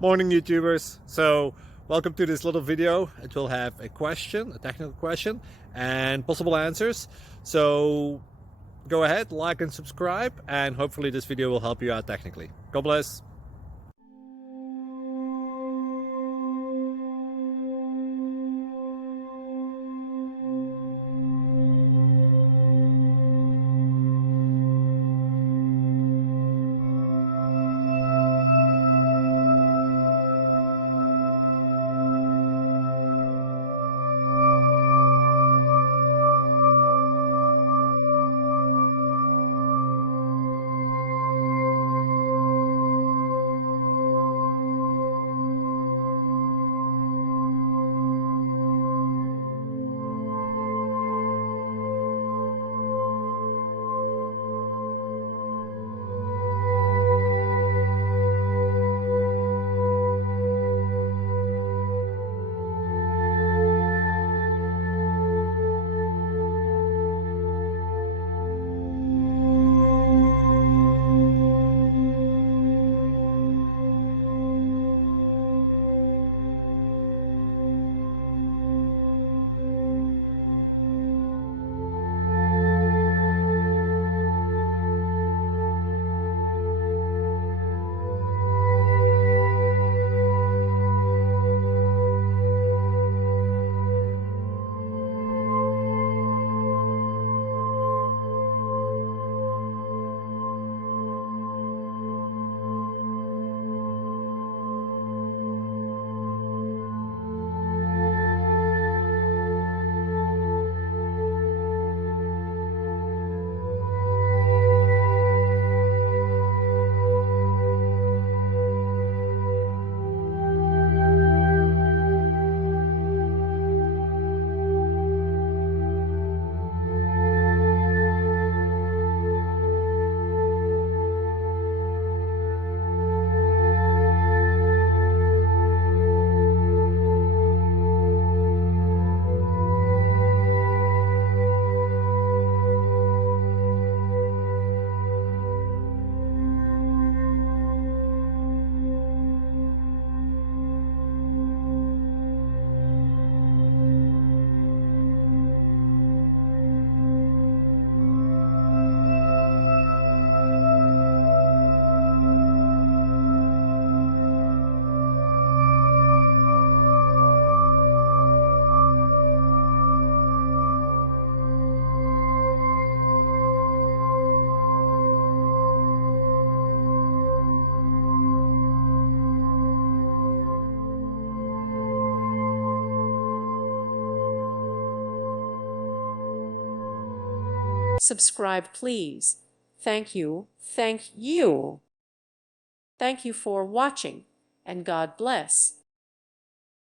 Morning YouTubers. So welcome to this little video. It will have a question, a technical question, and possible answers. So go ahead, like and subscribe, and hopefully this video will help you out technically. God bless. Subscribe, please. Thank you. Thank you. Thank you for watching, and God bless.